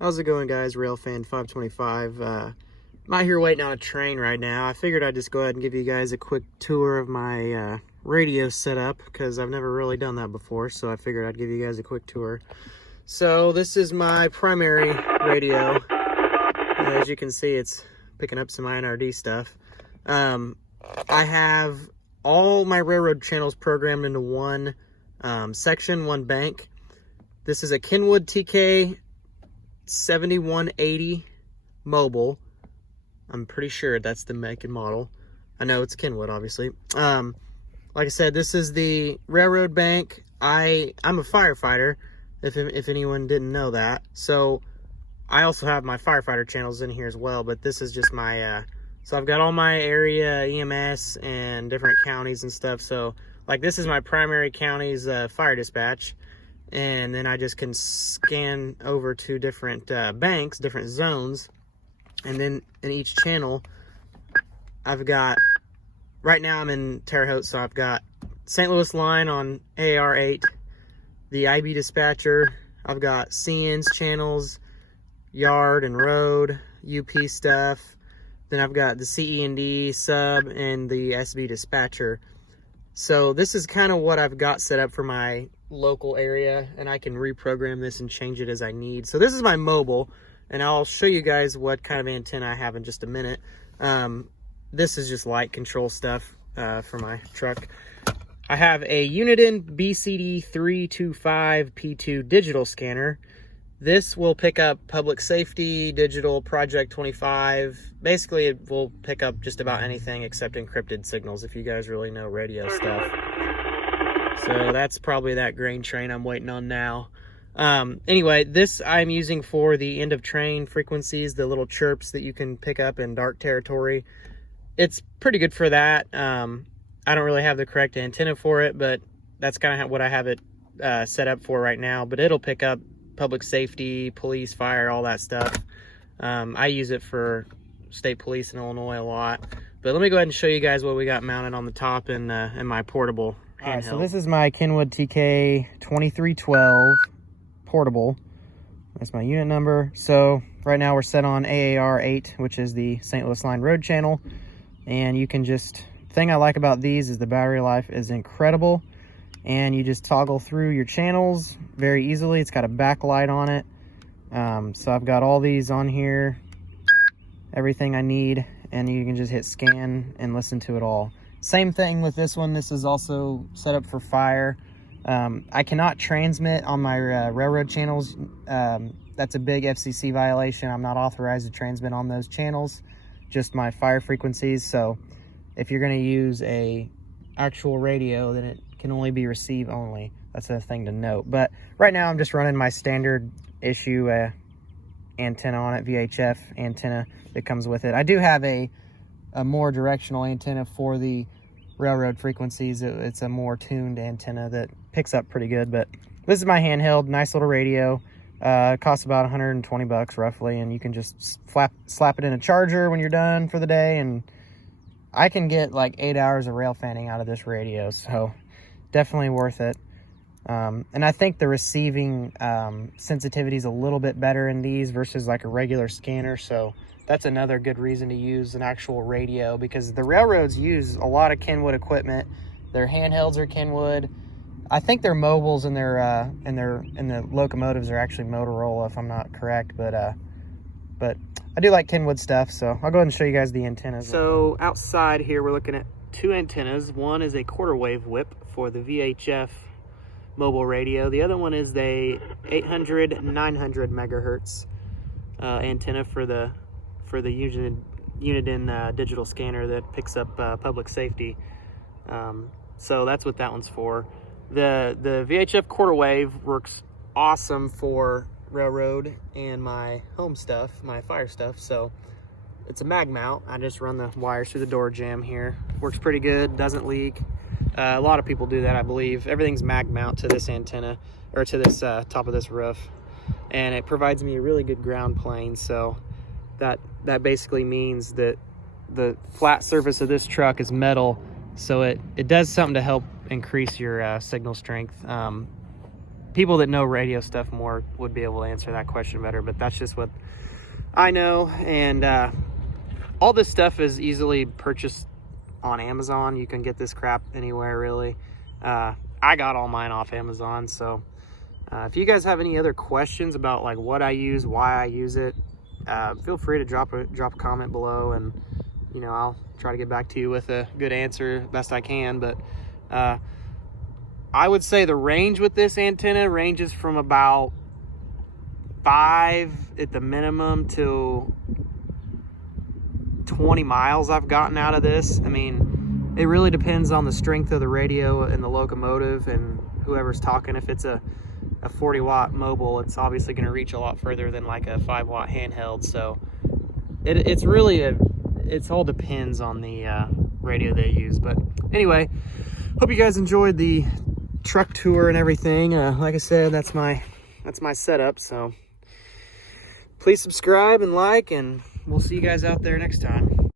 How's it going, guys? Railfan525. I'm out here waiting on a train right now. I figured I'd just go ahead and give you guys a quick tour of my radio setup because I've never really done that before, so I figured I'd give you guys a quick tour. So this is my primary radio. As you can see, it's picking up some INRD stuff. I have all my railroad channels programmed into one section, one bank. This is a Kenwood TK 7180 mobile. I'm pretty sure that's the make and model. I know it's Kenwood, obviously. Like I said, this is the railroad bank. I'm a firefighter, if anyone didn't know that. So I also have my firefighter channels in here as well, but this is just my so I've got all my area EMS and different counties and stuff. So like this is my primary county's fire dispatch. And then I just can scan over to different banks, different zones. And then in each channel, I've got, right now I'm in Terre Haute, so I've got St. Louis line on AR8, the IB dispatcher, I've got CN's channels, yard and road, UP stuff. Then I've got the CE&D sub and the SB dispatcher. So this is kind of what I've got set up for my local area, and I can reprogram this and change it as I need. So this is my mobile, and I'll show you guys what kind of antenna I have in just a minute. This is just light control stuff for my truck. I have a Uniden BCD325P2 digital scanner. This will pick up public safety, digital, Project 25. Basically, it will pick up just about anything except encrypted signals, if you guys really know radio stuff. So that's probably that grain train I'm waiting on now. Anyway, this I'm using for the end of train frequencies, the little chirps that you can pick up in dark territory. It's pretty good for that. I don't really have the correct antenna for it, but that's kind of what I have it set up for right now. But it'll pick up public safety, police, fire, all that stuff. I use it for state police in Illinois a lot. But let me go ahead and show you guys what we got mounted on the top in my portable handheld. All right, so this is my Kenwood TK 2312 portable. That's my unit number. So right now we're set on AAR8, which is the St. Louis line road channel. And you can just, thing I like about these is the battery life is incredible. And you just toggle through your channels very easily. It's got a backlight on it. So I've got all these on here, everything I need, and you can just hit scan and listen to it all. Same thing with this one. This is also set up for fire. I cannot transmit on my railroad channels. That's a big FCC violation. I'm not authorized to transmit on those channels, just my fire frequencies. So if you're going to use a actual radio, then it can only be receive only. That's a thing to note. But right now I'm just running my standard issue antenna on it, VHF antenna that comes with it. I do have a more directional antenna for the railroad frequencies. It's a more tuned antenna that picks up pretty good. But this is my handheld, nice little radio. It costs about 120 bucks roughly, and you can just slap it in a charger when you're done for the day, and I can get like 8 hours of rail fanning out of this radio, so definitely worth it. And I think the receiving sensitivity is a little bit better in these versus like a regular scanner, so that's another good reason to use an actual radio, because the railroads use a lot of Kenwood equipment. Their handhelds are Kenwood. I think their mobiles and their locomotives are actually Motorola, if I'm not correct, but I do like Kenwood stuff, so I'll go ahead and show you guys the antennas. So outside here, we're looking at two antennas. One is a quarter wave whip for the VHF mobile radio. The other one is the 800, 900 megahertz antenna for the Uniden digital scanner that picks up public safety. So that's what that one's for. The VHF quarter wave works awesome for railroad and my home stuff, my fire stuff. So it's a mag mount. I just run the wires through the door jamb here. Works pretty good, doesn't leak. A lot of people do that, I believe. Everything's mag mount to this antenna, or to this top of this roof, and it provides me a really good ground plane. So that basically means that the flat surface of this truck is metal, so it does something to help increase your signal strength. people that know radio stuff more would be able to answer that question better, but that's just what I know. And all this stuff is easily purchased on Amazon. You can get this crap anywhere, really. I got all mine off Amazon. So if you guys have any other questions about like what I use, why I use it, feel free to drop a comment below, and you know, I'll try to get back to you with a good answer best I can. But I would say the range with this antenna ranges from about 5 at the minimum to 20 miles I've gotten out of this. I mean, it really depends on the strength of the radio and the locomotive and whoever's talking. If it's a 40 watt mobile, it's obviously going to reach a lot further than like a 5 watt handheld. So it's really it all depends on the radio they use. But anyway, hope you guys enjoyed the truck tour and everything. Like I said, that's my setup. So please subscribe and like, and we'll see you guys out there next time.